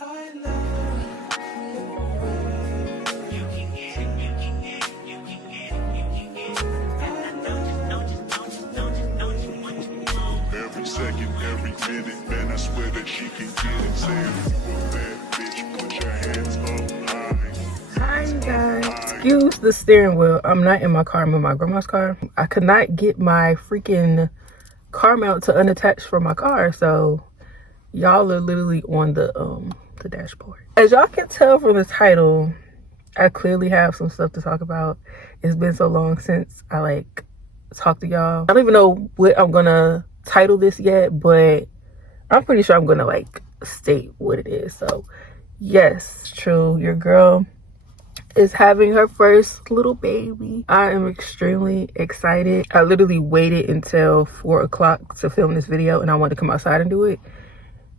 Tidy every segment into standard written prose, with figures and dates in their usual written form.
Every second, every minute, man, I swear that she can get it. Say if you a bad bitch, put your hands up high. Hi guys, excuse the steering wheel. I'm not in my car, I'm in my grandma's car. I could not get my freaking car mount to unattach from my car, so y'all are literally on the dashboard. As y'all can tell from the title, I clearly have some stuff to talk about. It's been so long since I talked to y'all. I don't even know what I'm gonna title this yet, but I'm pretty sure I'm gonna state what it is. So yes, true, your girl is having her first little baby. I am extremely excited. I literally waited until 4 o'clock to film this video, and I wanted to come outside and do it.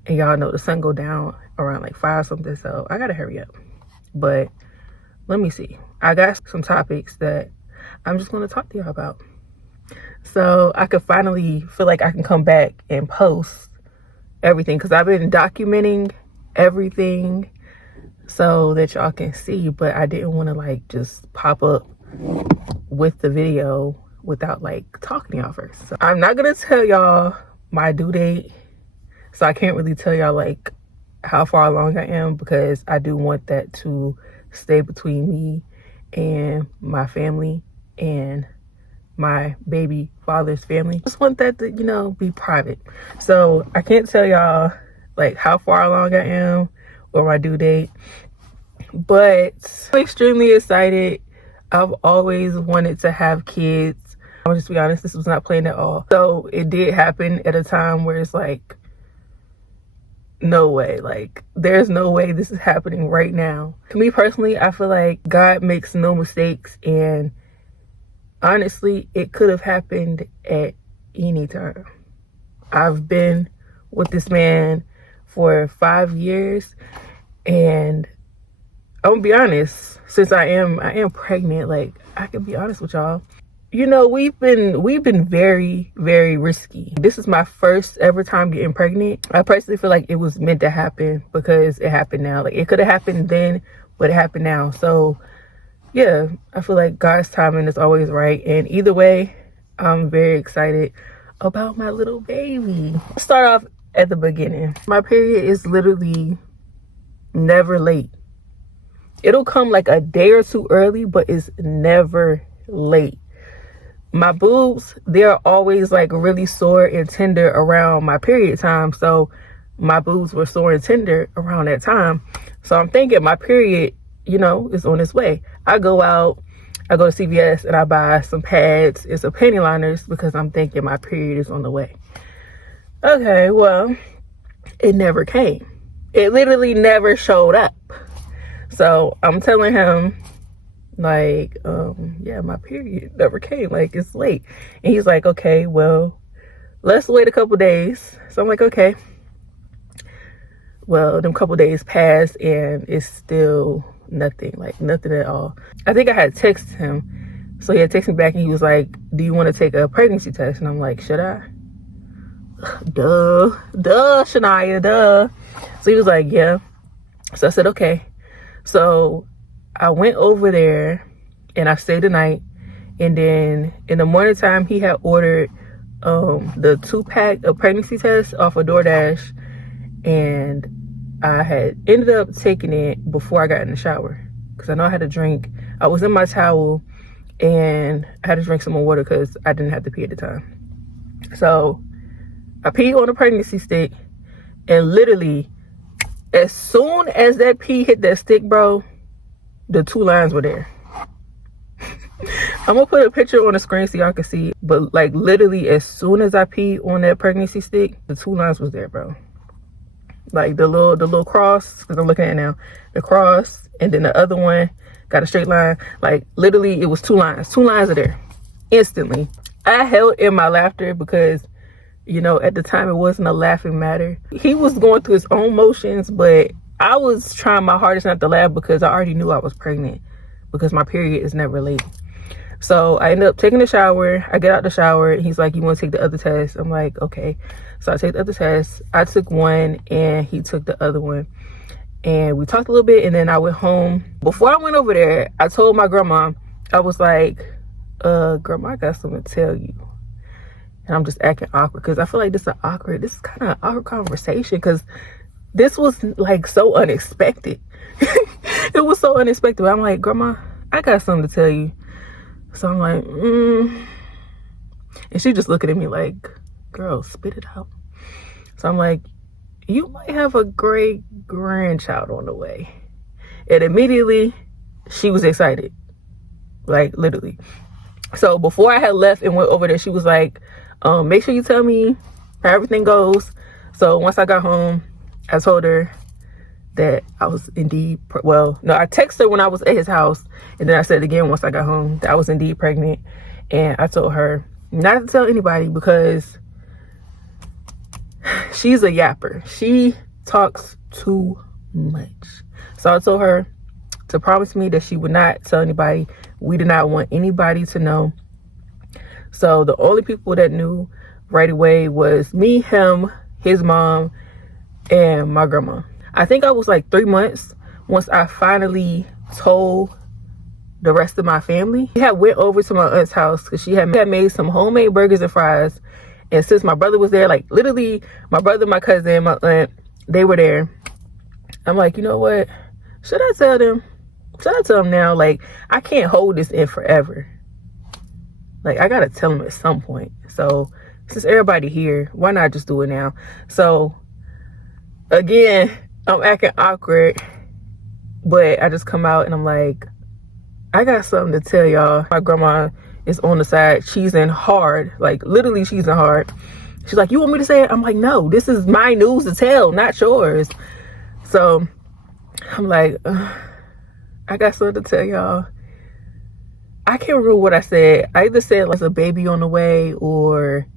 And y'all know the sun go down around 5 something, so I gotta hurry up. But let me see. I got some topics that I'm just gonna talk to y'all about, so I could finally feel like I can come back and post everything, because I've been documenting everything so that y'all can see, but I didn't want to just pop up with the video without talking to y'all first. So I'm not gonna tell y'all my due date, so I can't really tell y'all how far along I am, because I do want that to stay between me and my family and my baby father's family. I just want that to, be private. So I can't tell y'all how far along I am or my due date, but I'm extremely excited. I've always wanted to have kids. I'm just be honest, this was not planned at all. So it did happen at a time where it's no way, there's no way this is happening right now. To me personally, I feel like God makes no mistakes, and honestly, it could have happened at any time. I've been with this man for 5 years, and I'm gonna be honest, since I am pregnant, I can be honest with y'all. We've been very, very risky. This is my first ever time getting pregnant. I personally feel like it was meant to happen, because it happened now. It could have happened then, but it happened now. So yeah, I feel like God's timing is always right. And either way, I'm very excited about my little baby. Let's start off at the beginning. My period is literally never late. It'll come a day or two early, but it's never late. My boobs, they're always really sore and tender around my period time. So my boobs were sore and tender around that time. So I'm thinking my period, is on its way. I go out, I go to CVS, and I buy some pads and some panty liners, because I'm thinking my period is on the way. Okay, well, it never came. It literally never showed up. So I'm telling him, yeah, my period never came. It's late. And he's like, okay, well, let's wait a couple days. So I'm like, okay. Well, them couple days passed, and it's still nothing, nothing at all. I think I had texted him. So he had texted me back, and he was like, do you want to take a pregnancy test? And I'm like, should I? Duh, Sha'Naya, duh. So he was like, yeah. So I said, okay. So I went over there, and I stayed the night. And then in the morning time, he had ordered the 2-pack of pregnancy tests off of DoorDash, and I had ended up taking it before I got in the shower, because I know I had to drink. I was in my towel, and I had to drink some more water because I didn't have to pee at the time. So I peed on a pregnancy stick, and literally as soon as that pee hit that stick, bro, the 2 lines were there. I'm gonna put a picture on the screen so y'all can see, but literally as soon as I peed on that pregnancy stick, the 2 lines was there, bro. The little cross, because I'm looking at it now, the cross, and then the other one got a straight line. Literally it was 2 lines. 2 lines are there instantly. I held in my laughter because, at the time it wasn't a laughing matter. He was going through his own motions, but I was trying my hardest not to laugh, because I already knew I was pregnant, because my period is never late. So I ended up taking a shower. I get out the shower, and he's like, you want to take the other test? I'm like, okay. So I take the other test. I took one, and he took the other one. and we talked a little bit, and then I went home. Before I went over there, I told my grandma, I was like, grandma, I got something to tell you. And I'm just acting awkward because I feel like this is kind of an awkward conversation because this was like so unexpected. It was so unexpected. But I'm like, grandma, I got something to tell you. So I'm like, and she just looking at me like, girl, spit it out. So I'm like, you might have a great grandchild on the way. And immediately she was excited, like literally. So before I had left and went over there, she was like, make sure you tell me how everything goes. So once I got home, I told her that I was indeed, I texted her when I was at his house. And then I said it again once I got home that I was indeed pregnant. And I told her not to tell anybody because she's a yapper. She talks too much. So I told her to promise me that she would not tell anybody. We did not want anybody to know. So the only people that knew right away was me, him, his mom, and my grandma. I think I was like 3 months once I finally told the rest of my family. We had went over to my aunt's house because she had made some homemade burgers and fries. And since my brother was there, like literally my brother, my cousin, my aunt, they were there. I'm like, you know what? Should I tell them? Should I tell them now? Like, I can't hold this in forever. Like, I gotta tell them at some point. So since everybody here, why not just do it now? So again, I'm acting awkward, but I just come out and I'm like, I got something to tell y'all. My grandma is on the side cheesing hard, like literally cheesing hard. She's like, you want me to say it? I'm like, no, this is my news to tell, not yours. So I'm like, I got something to tell y'all. I can't remember what I said. I either said like a baby on the way or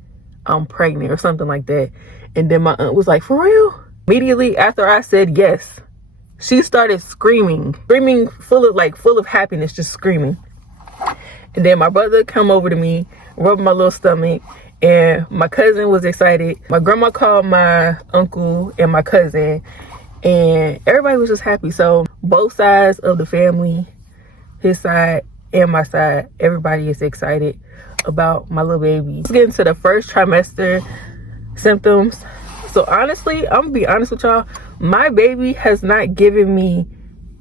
I'm pregnant or something like that. And then my aunt was like, for real? Immediately after I said yes, she started screaming full of happiness, just screaming. And then my brother come over to me, rub my little stomach, and my cousin was excited. My grandma called my uncle and my cousin, and everybody was just happy. So both sides of the family, his side and my side, everybody is excited about my little baby. Let's get into the first trimester symptoms. So honestly, I'm gonna be honest with y'all, my baby has not given me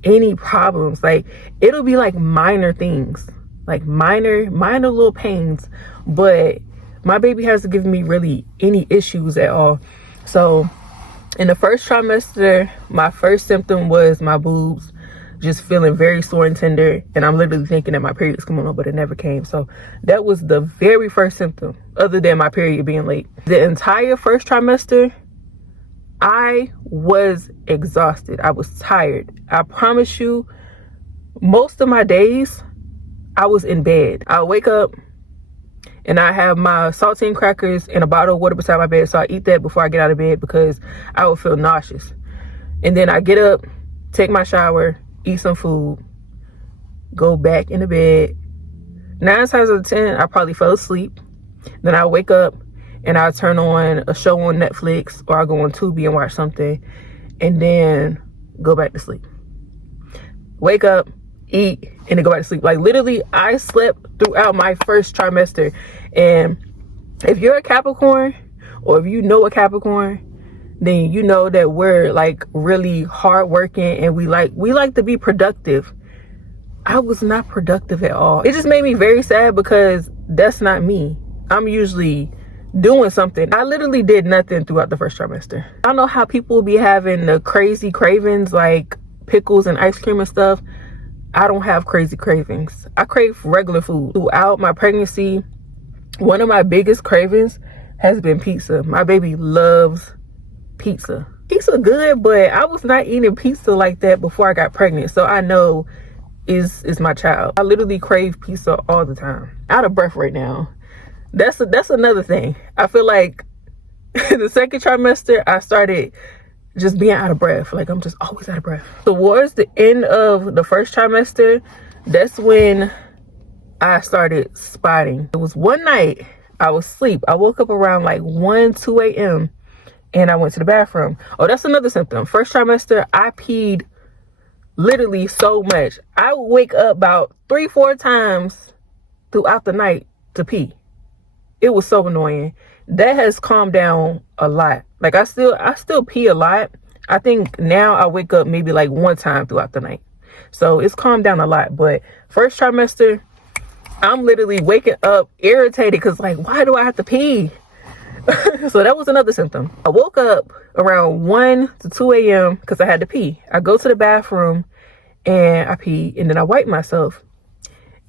any problems. Like, it'll be like minor things, like minor little pains, but my baby hasn't given me really any issues at all. So in the first trimester, my first symptom was my boobs just feeling very sore and tender, and I'm literally thinking that my period was coming on, but it never came. So that was the very first symptom, other than my period being late. The entire first trimester, I was exhausted. I was tired. I promise you, most of my days, I was in bed. I wake up and I have my saltine crackers and a bottle of water beside my bed. So I eat that before I get out of bed because I would feel nauseous. And then I get up, take my shower, eat some food, go back in the bed. 9 times out of 10, I probably fell asleep. Then I wake up and I turn on a show on Netflix, or I go on Tubi and watch something, and then go back to sleep. Wake up, eat, and then go back to sleep. Like, literally, I slept throughout my first trimester. And if you're a Capricorn, or if you know a Capricorn, then you know that we're like really hardworking and we like to be productive. I was not productive at all. It just made me very sad because that's not me. I'm usually doing something. I literally did nothing throughout the first trimester. I don't know how people be having the crazy cravings like pickles and ice cream and stuff. I don't have crazy cravings. I crave regular food. Throughout my pregnancy, one of my biggest cravings has been pizza. My baby loves pizza. Pizza good, but I was not eating pizza like that before I got pregnant. So I know is my child. I literally crave pizza all the time. Out of breath right now. That's another thing. I feel like the second trimester, I started just being out of breath. Like, I'm just always out of breath. Towards the end of the first trimester, that's when I started spotting. It was one night I was asleep. I woke up around like 1, 2 a.m. and I went to the bathroom. Oh, that's another symptom. First trimester, I peed literally so much. I would wake up about 3-4 times throughout the night to pee. It was so annoying. That has calmed down a lot. Like I still pee a lot. I think now I wake up maybe like 1 time throughout the night. So it's calmed down a lot. But first trimester, I'm literally waking up irritated because like, why do I have to pee? So that was another symptom. I woke up around 1 to 2 a.m. because I had to pee. I go to the bathroom and I pee, and then I wipe myself,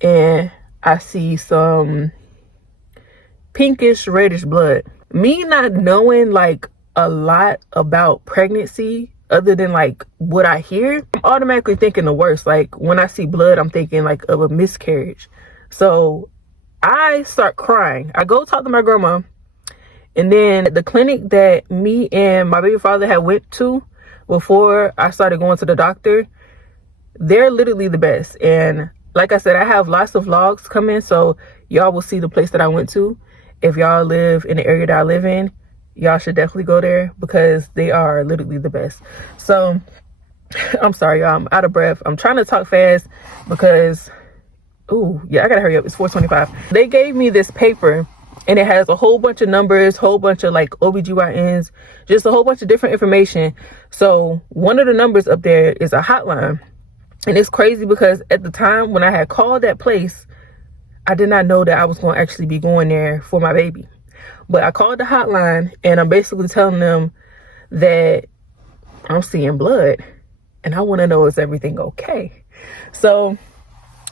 and I see some pinkish reddish blood. Me not knowing like a lot about pregnancy other than like what I hear, I'm automatically thinking the worst. Like when I see blood, I'm thinking like of a miscarriage. So I start crying. I go talk to my grandma. And then the clinic that me and my baby father had went to before I started going to the doctor, they're literally the best. And like I said, I have lots of vlogs coming, so y'all will see the place that I went to. If y'all live in the area that I live in, y'all should definitely go there because they are literally the best. So I'm sorry, y'all, I'm out of breath. I'm trying to talk fast because, ooh, yeah, I gotta hurry up. It's 4:25. They gave me this paper, and it has a whole bunch of numbers, whole bunch of like OBGYNs, just a whole bunch of different information. So one of the numbers up there is a hotline. And it's crazy because at the time when I had called that place, I did not know that I was going to actually be going there for my baby. But I called the hotline and I'm basically telling them that I'm seeing blood and I want to know, is everything okay? So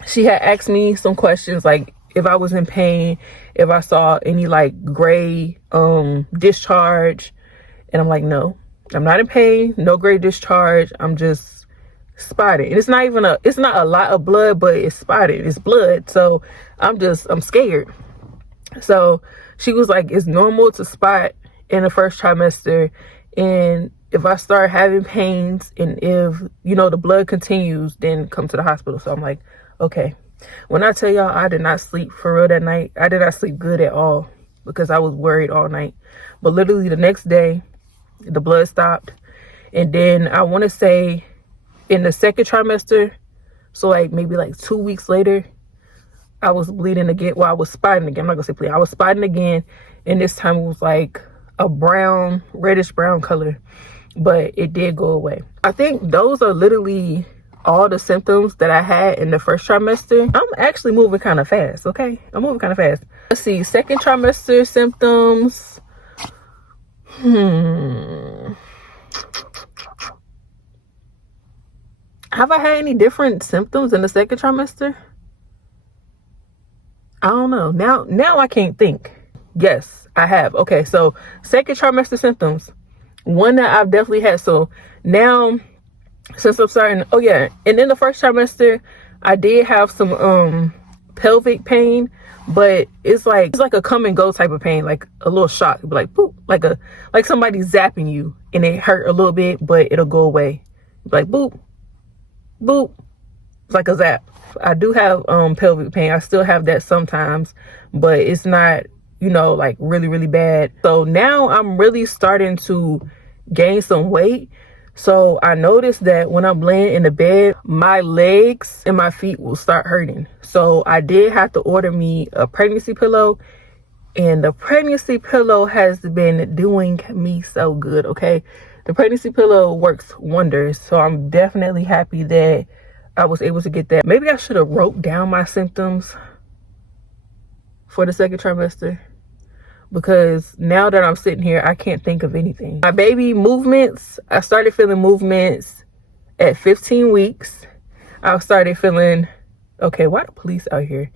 she had asked me some questions like if I was in pain, if I saw any like gray discharge. And I'm like, no, I'm not in pain, no gray discharge. I'm just spotted. And it's not a lot of blood, but it's spotted, it's blood. So I'm scared. So she was like, it's normal to spot in the first trimester. And if I start having pains and if, you know, the blood continues, then come to the hospital. So I'm like, okay. When I tell y'all I did not sleep for real that night, I did not sleep good at all because I was worried all night. But literally the next day, the blood stopped. And then I want to say in the second trimester, so like maybe like 2 weeks later, I was bleeding again. Well, I was spotting again. I'm not gonna say bleeding. I was spotting again. And this time it was like a brown, reddish brown color. But it did go away. I think those are literally all the symptoms that I had in the first trimester. I'm actually moving kind of fast, okay? I'm moving kind of fast. Let's see, second trimester symptoms. Have I had any different symptoms in the second trimester? I don't know. Now I can't think. Yes, I have. Okay, so second trimester symptoms. One that I've definitely had. So now, since I'm starting, oh yeah, and in the first trimester, I did have some pelvic pain, but it's like a come and go type of pain, like a little shock, like boop, like somebody zapping you, and it hurt a little bit, but it'll go away, like boop, boop, it's like a zap. I do have pelvic pain. I still have that sometimes, but it's not, you know, like really, really bad. So now I'm really starting to gain some weight. So I noticed that when I'm laying in the bed, my legs and my feet will start hurting. So I did have to order me a pregnancy pillow, and the pregnancy pillow has been doing me so good, okay? The pregnancy pillow works wonders. So I'm definitely happy that I was able to get that. Maybe I should have wrote down my symptoms for the second trimester, because now that I'm sitting here, I can't think of anything. My baby movements, I started feeling movements at 15 weeks. I started feeling, okay, why the police out here?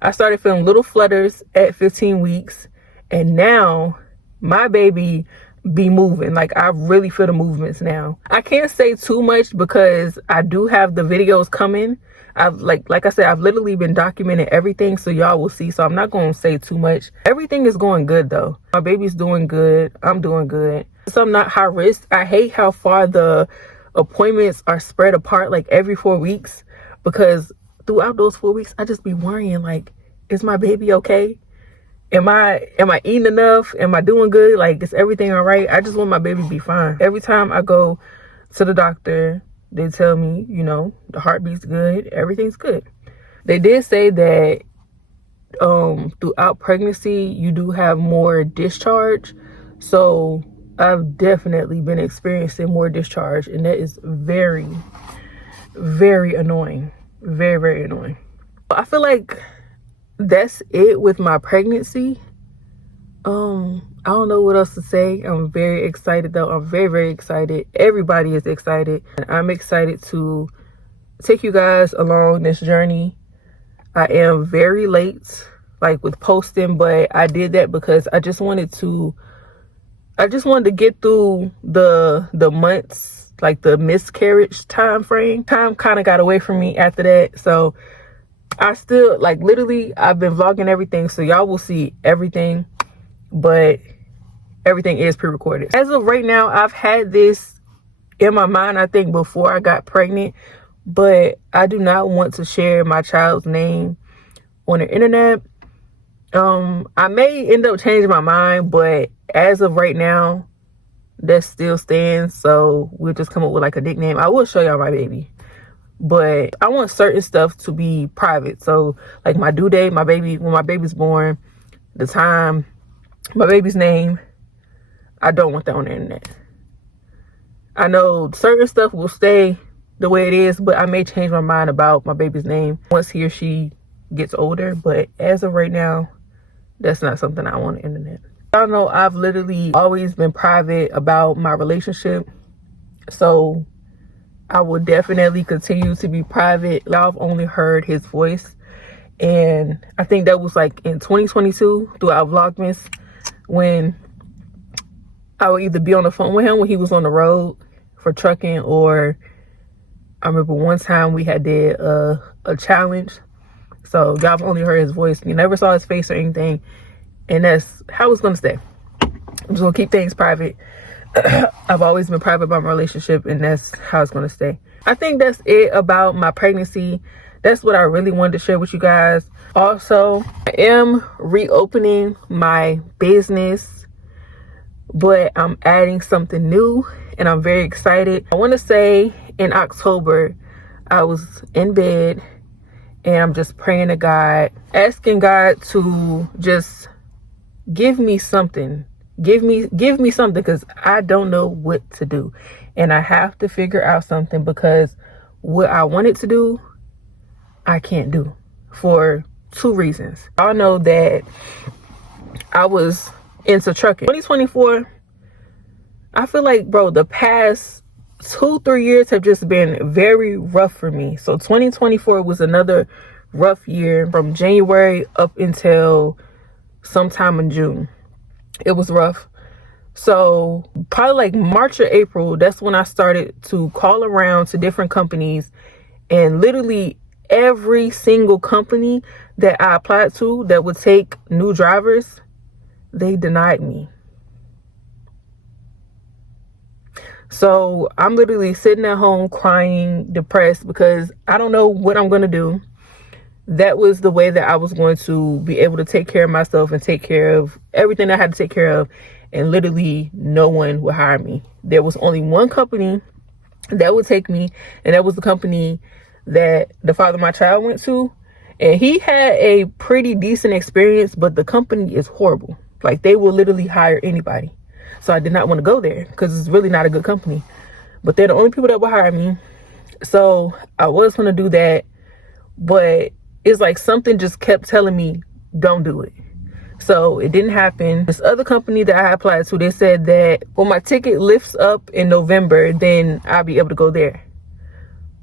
I started feeling little flutters at 15 weeks. And now my baby be moving. Like I really feel the movements now. I can't say too much because I do have the videos coming. I've like I said, I've literally been documenting everything, so y'all will see. So I'm not going to say too much. Everything is going good though. My baby's doing good. I'm doing good. So I'm not high risk. I hate how far the appointments are spread apart, like every 4 weeks, because throughout those 4 weeks, I just be worrying like, is my baby okay? am I eating enough? Am I doing good? Like, is everything all right? I just want my baby to be fine. Every time I go to the doctor, they tell me, you know, the heartbeat's good, everything's good. They did say that throughout pregnancy you do have more discharge, so I've definitely been experiencing more discharge, and that is very, very annoying. Very, very annoying. I feel like that's it with my pregnancy. I don't know what else to say. I'm very excited though. I'm very, very excited. Everybody is excited, and I'm excited to take you guys along this journey. I am very late, like, with posting, but I did that because I just wanted to get through the months, like the miscarriage time frame. Time kind of got away from me after that, so I still, like, literally I've been vlogging everything, so y'all will see everything, but everything is pre-recorded. As of right now, I've had this in my mind, I think, before I got pregnant, but I do not want to share my child's name on the internet. I may end up changing my mind, but as of right now, that still stands. So we'll just come up with like a nickname. I will show y'all my baby, but I want certain stuff to be private. So like my due date, my baby, when my baby's born, the time, my baby's name, I don't want that on the internet. I know certain stuff will stay the way it is, but I may change my mind about my baby's name once he or she gets older. But as of right now, that's not something I want on the internet. Y'all know I've literally always been private about my relationship, so I will definitely continue to be private. Y'all have only heard his voice, and I think that was like in 2022 throughout Vlogmas, when I would either be on the phone with him when he was on the road for trucking, or I remember one time we had did a challenge. So y'all have only heard his voice. You never saw his face or anything. And that's how it's going to stay. I'm just going to keep things private. I've always been private about my relationship, and that's how it's going to stay. I think that's it about my pregnancy. That's what I really wanted to share with you guys. Also, I am reopening my business, but I'm adding something new, and I'm very excited. I want to say in October, I was in bed, and I'm just praying to God, asking God to just give me something. Give me something, because I don't know what to do. And I have to figure out something, because what I wanted to do, I can't do, for 2 reasons. I know that I was into trucking. 2024, I feel like, bro, the past 2-3 years have just been very rough for me. So 2024 was another rough year. From January up until sometime in June, it was rough. So probably like March or April, that's when I started to call around to different companies, and literally every single company that I applied to that would take new drivers, they denied me. So I'm literally sitting at home crying, depressed, because I don't know what I'm going to do. That was the way that I was going to be able to take care of myself and take care of everything I had to take care of. And literally no one would hire me. There was only one company that would take me, and that was the company that the father of my child went to. And he had a pretty decent experience, but the company is horrible. Like, they will literally hire anybody. So I did not want to go there, because it's really not a good company. But they're the only people that will hire me. So I was going to do that, but it's like something just kept telling me, don't do it. So it didn't happen. This other company that I applied to, they said that when my ticket lifts up in November, then I'll be able to go there.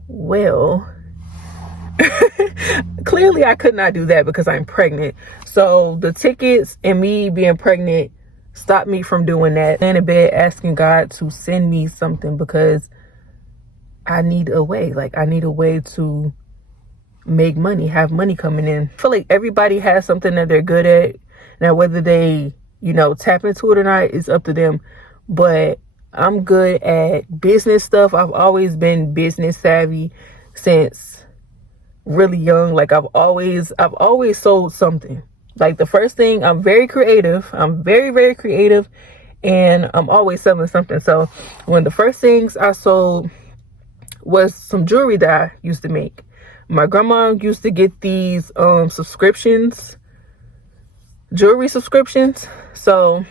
Well, clearly I could not do that because I'm pregnant. So the tickets and me being pregnant stopped me from doing that. I'm in bed asking God to send me something, because I need a way. Like, I need a way to make money, have money coming in. I feel like everybody has something that they're good at. Now, whether they, tap into it or not, is up to them. But I'm good at business stuff. I've always been business savvy since really young. Like, I've always sold something. Like the first thing, I'm very creative. I'm very, very creative, and I'm always selling something. So one of the first things I sold was some jewelry that I used to make. My grandma used to get these subscriptions, jewelry subscriptions. So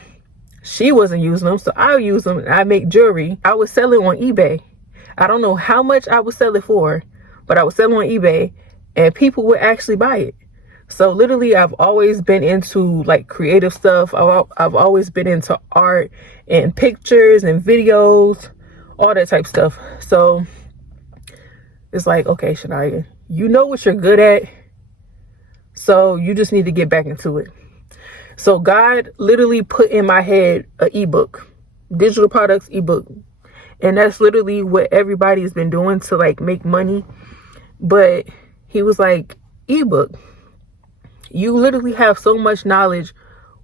she wasn't using them, so I'll use them. I make jewelry. I would sell it on eBay. I don't know how much I would sell it for, but I would sell it on eBay and people would actually buy it. So literally, I've always been into like creative stuff. I've always been into art and pictures and videos, all that type of stuff. So it's like, okay, Sha'Naya, you know what you're good at, so you just need to get back into it. So God literally put in my head an ebook, digital products ebook. And that's literally what everybody's been doing to like make money. But he was like, ebook, you literally have so much knowledge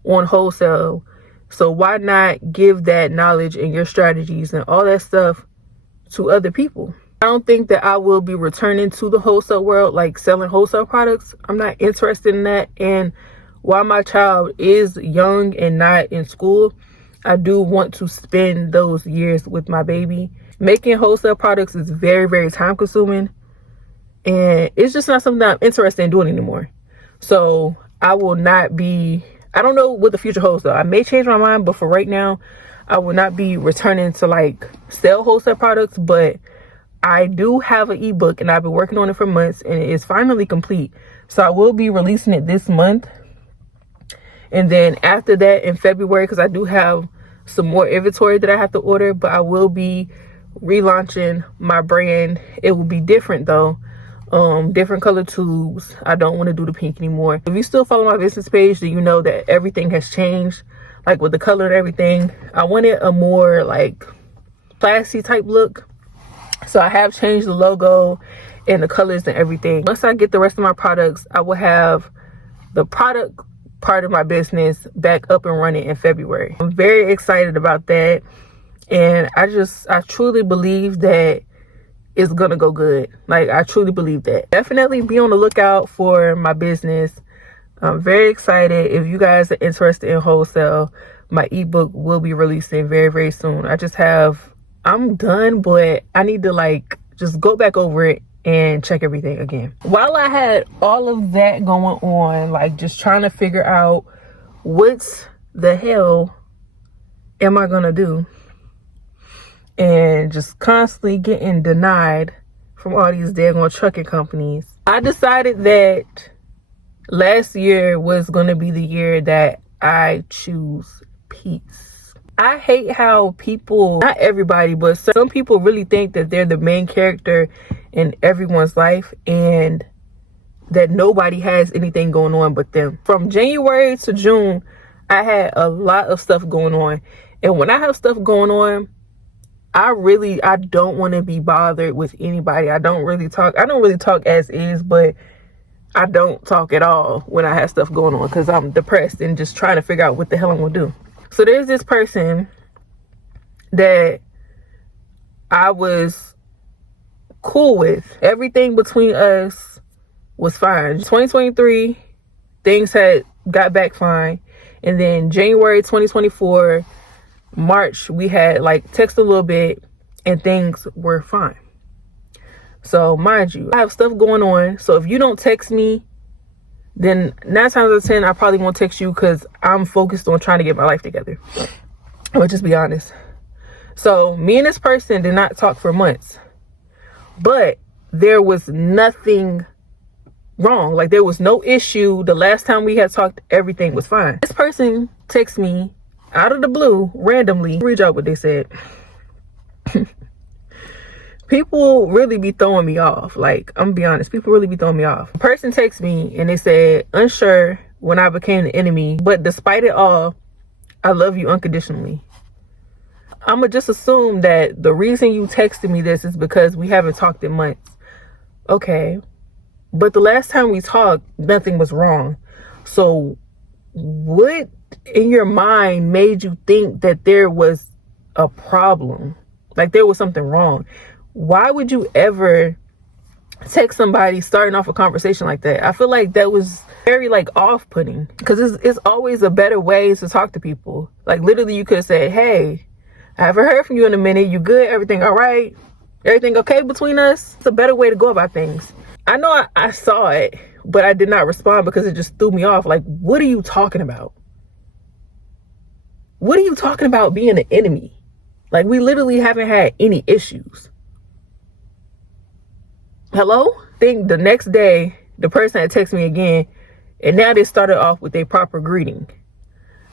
on wholesale. So why not give that knowledge and your strategies and all that stuff to other people? I don't think that I will be returning to the wholesale world, like selling wholesale products. I'm not interested in that. And while my child is young and not in school, I do want to spend those years with my baby. Making wholesale products is very, very time consuming. And it's just not something that I'm interested in doing anymore. So I will not be, I don't know what the future holds though. I may change my mind, but for right now, I will not be returning to like sell wholesale products. But I do have an ebook and I've been working on it for months and it is finally complete. So I will be releasing it this month. And then after that in February, because I do have some more inventory that I have to order, but I will be relaunching my brand. It will be different though. Different color tubes. I don't want to do the pink anymore. If you still follow my business page, then you know that everything has changed, like with the color and everything. I wanted a more like classy type look. So I have changed the logo and the colors and everything. Once I get the rest of my products, I will have the product part of my business back up and running in February. I'm very excited about that. And I truly believe that it's gonna go good. Like, I truly believe that. Definitely be on the lookout for my business. I'm very excited. If you guys are interested in wholesale, my ebook will be releasing very, very soon. I'm done, but I need to like just go back over it and check everything again. While I had all of that going on, like just trying to figure out what the hell am I gonna do, and just constantly getting denied from all these daggone trucking companies, I decided that last year was gonna be the year that I choose peace. I hate how people, not everybody, but some people really think that they're the main character in everyone's life and that nobody has anything going on but them. From January to June, I had a lot of stuff going on. And when I have stuff going on, I don't want to be bothered with anybody. I don't really talk as is, but I don't talk at all when I have stuff going on because I'm depressed and just trying to figure out what the hell I'm gonna do. So there's this person that I was cool with. Everything between us was fine. 2023, things had got back fine. And then January 2024, March, we had like text a little bit and things were fine. So mind you, I have stuff going on. So if you don't text me, then 9 times out of 10, I probably won't text you because I'm focused on trying to get my life together. I'll just be honest. So me and this person did not talk for months, but there was nothing wrong. Like there was no issue. The last time we had talked, everything was fine. This person texts me out of the blue, randomly. Read out what they said. People really be throwing me off. Like, I'm gonna be honest, people really be throwing me off. A person texts me and they said, unsure when I became the enemy, but despite it all, I love you unconditionally. I'm gonna just assume that the reason you texted me this is because we haven't talked in months. Okay, but the last time we talked, nothing was wrong. So what in your mind made you think that there was a problem? Like there was something wrong? Why would you ever text somebody starting off a conversation like that. I feel like that was very like off-putting, because it's always a better way to talk to people. Like literally you could have said, hey, I haven't heard from you in a minute. You good? Everything all right? Everything okay between us? It's a better way to go about things. I know I saw it, but I did not respond because it just threw me off. Like, what are you talking about? What are you talking about being an enemy? Like, we literally haven't had any issues. Hello? I think the next day, the person had texted me again, and now they started off with a proper greeting.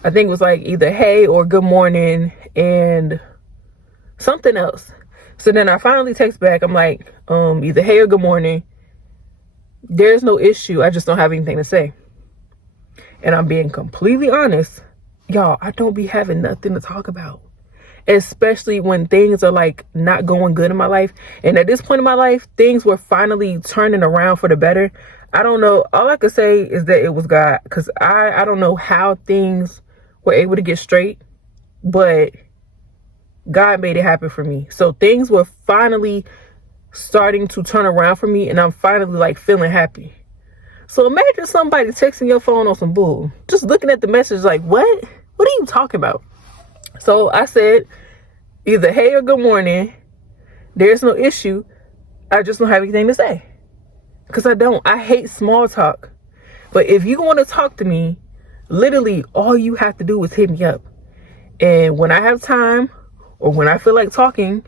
I think it was like either hey or good morning and something else. So then I finally text back. I'm like, either hey or good morning. There's no issue. I just don't have anything to say. And I'm being completely honest. Y'all, I don't be having nothing to talk about. Especially when things are like not going good in my life. And at this point in my life, things were finally turning around for the better. I don't know. All I could say is that it was God. Because I don't know how things were able to get straight. But God made it happen for me. So things were finally starting to turn around for me. And I'm finally like feeling happy. So imagine somebody texting your phone on some bull. Just looking at the message like, what? What are you talking about? So I said, either hey or good morning. There's no issue. I just don't have anything to say. Because I don't. I hate small talk. But if you want to talk to me, literally all you have to do is hit me up. And when I have time or when I feel like talking,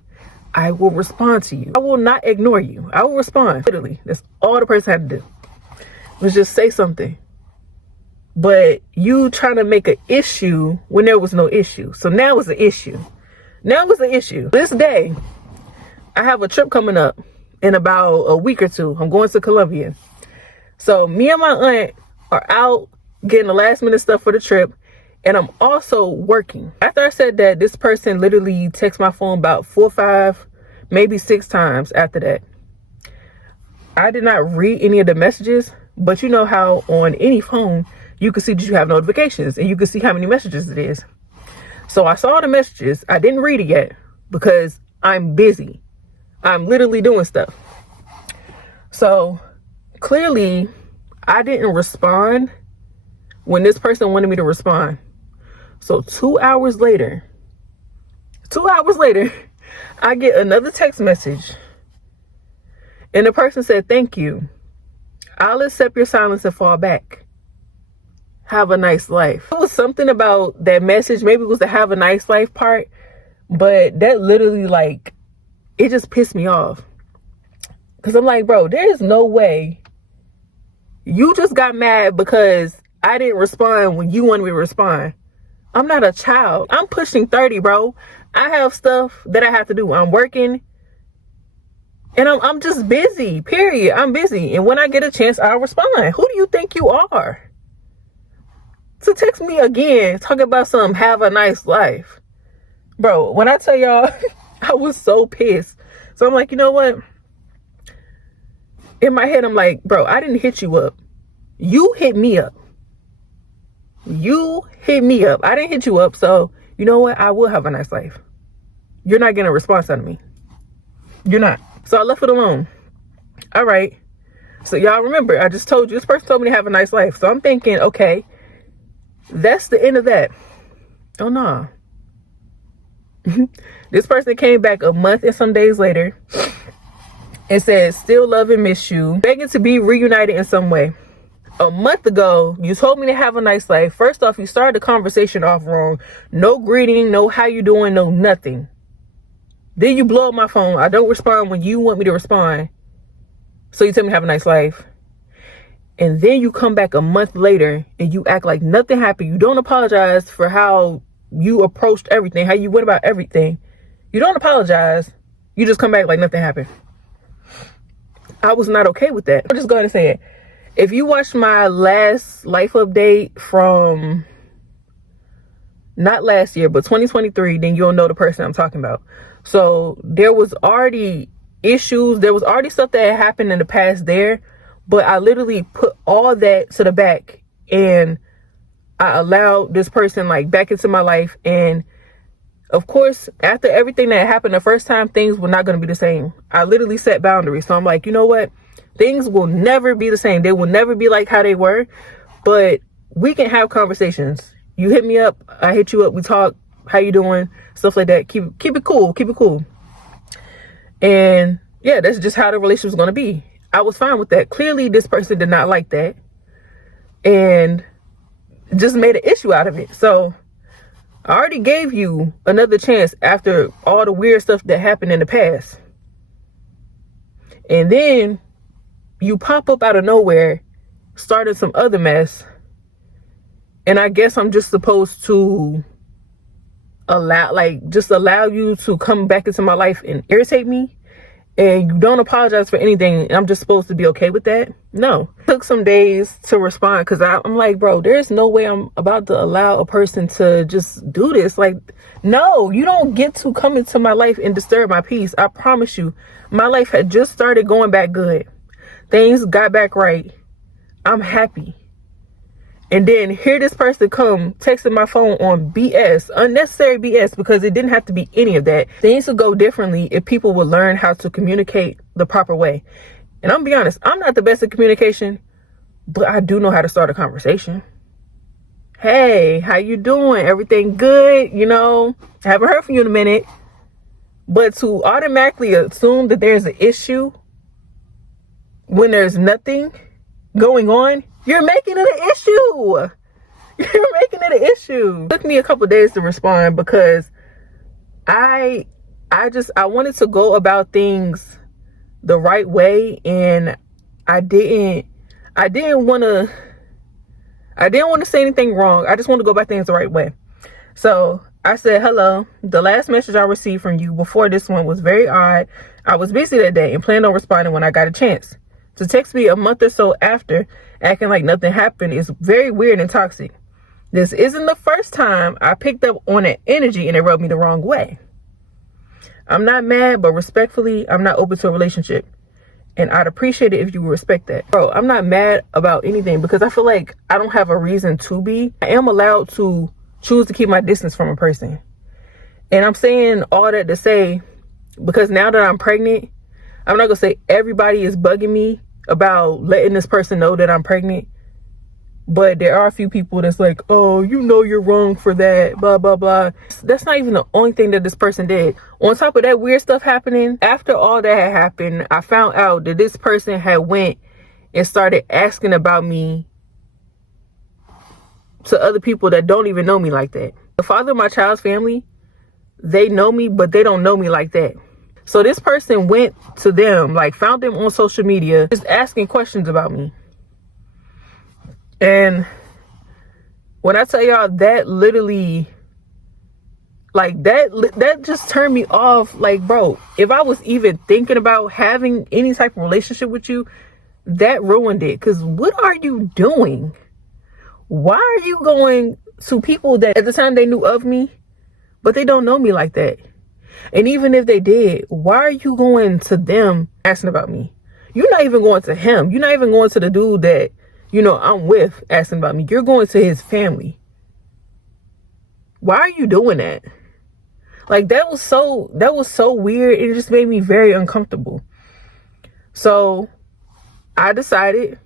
I will respond to you. I will not ignore you. I will respond. Literally. That's all the person had to do. Was just say something. But you trying to make an issue when there was no issue. So now it's an issue. Now it's an issue. This day, I have a trip coming up in about a week or two. I'm going to Colombia. So me and my aunt are out getting the last minute stuff for the trip. And I'm also working. After I said that, this person literally texted my phone about 4 or 5, maybe 6 times after that. I did not read any of the messages. But you know how on any phone, you can see that you have notifications and you can see how many messages it is. So I saw the messages. I didn't read it yet because I'm busy. I'm literally doing stuff. So clearly I didn't respond when this person wanted me to respond. So 2 hours later, I get another text message. And the person said, thank you. I'll accept your silence and fall back. Have a nice life. It was something about that message. Maybe it was the have a nice life part. But that literally like, it just pissed me off. Because I'm like, bro, there is no way. You just got mad because I didn't respond when you wanted me to respond. I'm not a child. I'm pushing 30, bro. I have stuff that I have to do. I'm working. And I'm just busy, period. I'm busy. And when I get a chance, I'll respond. Who do you think you are? To text me again, talking about some have a nice life. Bro, when I tell y'all, I was so pissed. So I'm like, you know what? In my head, I'm like, bro, I didn't hit you up. You hit me up. You hit me up. I didn't hit you up. So you know what? I will have a nice life. You're not getting a response out of me. You're not. So I left it alone. All right. So y'all remember, I just told you, this person told me to have a nice life. So I'm thinking, okay, that's the end of that. Oh, no. This person came back a month and some days later and said, still love and miss you. Begging to be reunited in some way. A month ago, you told me to have a nice life. First off, you started the conversation off wrong. No greeting, no how you doing, no nothing. Then you blow up my phone. I don't respond when you want me to respond. So you tell me to have a nice life. And then you come back a month later and you act like nothing happened. You don't apologize for how you approached everything, how you went about everything. You don't apologize. You just come back like nothing happened. I was not okay with that. I'm just going to say it. If you watched my last life update from not last year, but 2023, then you'll know the person I'm talking about. So there was already issues. There was already stuff that had happened in the past there. But I literally put all that to the back and I allowed this person like back into my life. And Of course, after everything that happened the first time, things were not going to be the same. I literally set boundaries. So I'm like, you know what? Things will never be the same. They will never be like how they were, but we can have conversations. You hit me up, I hit you up, we talk, how you doing? Stuff like that. Keep it cool. Keep it cool. And yeah, that's just how the relationship was going to be. I was fine with that. Clearly, this person did not like that and just made an issue out of it. So I already gave you another chance after all the weird stuff that happened in the past. And then you pop up out of nowhere, started some other mess. And I guess I'm just supposed to allow you to come back into my life and irritate me. And you don't apologize for anything. And I'm just supposed to be okay with that? No. It took some days to respond because I'm like, bro, there's no way I'm about to allow a person to just do this. Like, no, you don't get to come into my life and disturb my peace. I promise you, my life had just started going back good. Things got back right. I'm happy. And then here this person come texting my phone on BS, unnecessary BS, because it didn't have to be any of that. Things would go differently if people would learn how to communicate the proper way. And I'm gonna be honest, I'm not the best at communication, but I do know how to start a conversation. Hey, how you doing? Everything good? You know, haven't heard from you in a minute. But to automatically assume that there's an issue when there's nothing going on, you're making it an issue. You're making it an issue. It took me a couple days to respond because I wanted to go about things the right way, and I didn't want to say anything wrong. I just want to go about things the right way. So I said, hello, the last message I received from you before this one was very odd. I was busy that day and planned on responding when I got a chance. To text me a month or so after, acting like nothing happened, is very weird and toxic. This isn't the first time I picked up on that energy and it rubbed me the wrong way. I'm not mad, but respectfully, I'm not open to a relationship. And I'd appreciate it if you would respect that. Bro, I'm not mad about anything because I feel like I don't have a reason to be. I am allowed to choose to keep my distance from a person. And I'm saying all that to say, because now that I'm pregnant, I'm not going to say everybody is bugging me about letting this person know that I'm pregnant. But there are a few people that's like, oh, you know you're wrong for that, blah, blah, blah. That's not even the only thing that this person did. On top of that weird stuff happening, after all that had happened, I found out that this person had went and started asking about me to other people that don't even know me like that. The father of my child's family, they know me, but they don't know me like that. So this person went to them, like found them on social media, just asking questions about me. And when I tell y'all that literally, like that just turned me off. Like, bro, if I was even thinking about having any type of relationship with you, that ruined it. Because what are you doing? Why are you going to people that at the time they knew of me, but they don't know me like that? And even if they did, why are you going to them asking about me? You're not even going to him. You're not even going to the dude that, you know, I'm with asking about me. You're going to his family. Why are you doing that? Like, that was so weird. It just made me very uncomfortable. So I decided,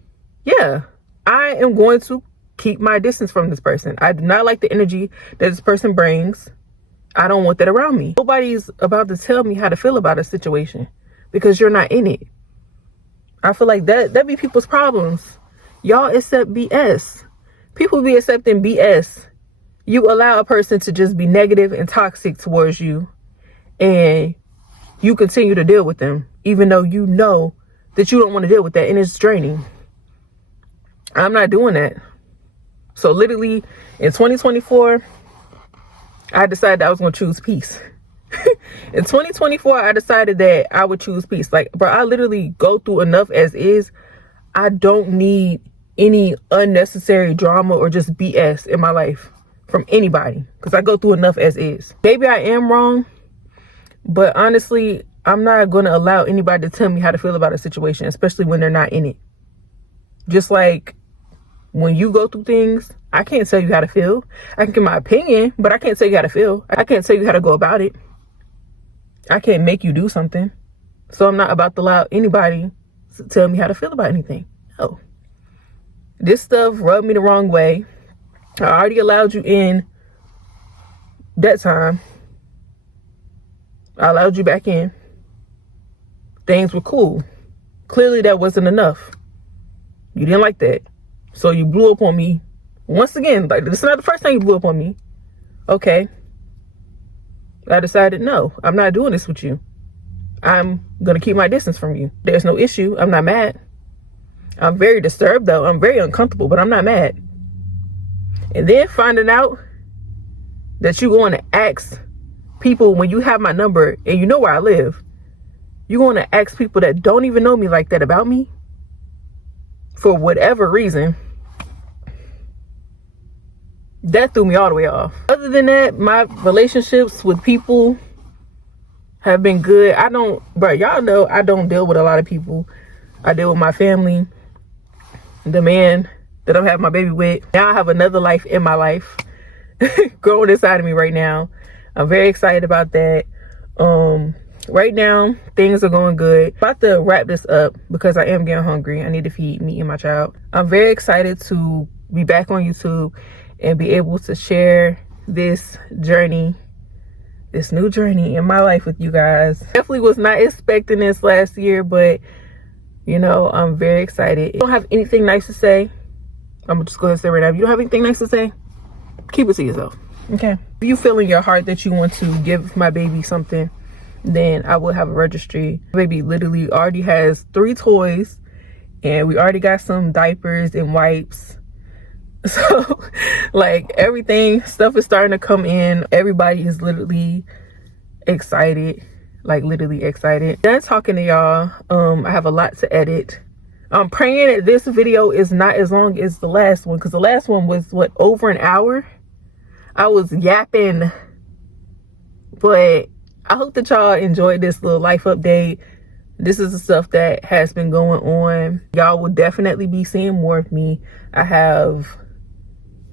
yeah, I am going to keep my distance from this person. I do not like the energy that this person brings. I don't want that around me. Nobody's about to tell me how to feel about a situation because you're not in it. I feel like that be people's problems. Y'all accept BS. People be accepting BS. You allow a person to just be negative and toxic towards you, and you continue to deal with them, even though you know that you don't want to deal with that, and it's draining. I'm not doing that. So literally in 2024, I decided I was going to choose peace. In 2024, I decided that I would choose peace. Like, bro, I literally go through enough as is. I don't need any unnecessary drama or just BS in my life from anybody, because I go through enough as is. Maybe I am wrong, but honestly, I'm not going to allow anybody to tell me how to feel about a situation, especially when they're not in it. Just like when you go through things, I can't tell you how to feel. I can give my opinion, but I can't tell you how to feel. I can't tell you how to go about it. I can't make you do something. So I'm not about to allow anybody to tell me how to feel about anything. No. This stuff rubbed me the wrong way. I already allowed you in that time. I allowed you back in. Things were cool. Clearly that wasn't enough. You didn't like that. So you blew up on me. Once again, like, this is not the first time you blew up on me. Okay. I decided, no, I'm not doing this with you. I'm going to keep my distance from you. There's no issue. I'm not mad. I'm very disturbed, though. I'm very uncomfortable, but I'm not mad. And then finding out that you're going to ask people when you have my number and you know where I live, you're going to ask people that don't even know me like that about me for whatever reason. That threw me all the way off. Other than that, my relationships with people have been good. Y'all know I don't deal with a lot of people. I deal with my family, the man that I'm having my baby with. Now I have another life in my life growing inside of me right now. I'm very excited about that. Right now, things are going good. About to wrap this up because I am getting hungry. I need to feed me and my child. I'm very excited to be back on YouTube and be able to share this journey, this new journey in my life with you guys. Definitely was not expecting this last year, but you know, I'm very excited. If you don't have anything nice to say, I'm just going to say right now, if you don't have anything nice to say, keep it to yourself. Okay. If you feel in your heart that you want to give my baby something, then I will have a registry. My baby literally already has 3 toys and we already got some diapers and wipes. So like stuff is starting to come in. Everybody is literally excited, like literally excited. Done talking to y'all. I have a lot to edit. I'm praying that this video is not as long as the last one, because the last one was what, over an hour. I was yapping, but I hope that y'all enjoyed this little life update. This is the stuff that has been going on. Y'all will definitely be seeing more of me. I have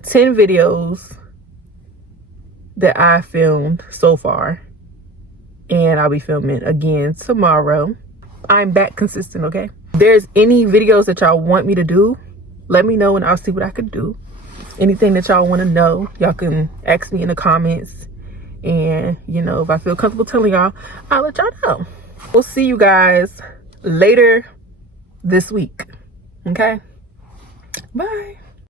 10 videos that I filmed so far, and I'll be filming again tomorrow. I'm back consistent, okay? If there's any videos that y'all want me to do, let me know and I'll see what I could do. Anything that y'all want to know, y'all can ask me in the comments, and you know, if I feel comfortable telling y'all, I'll let y'all know. We'll see you guys later this week, okay? Bye.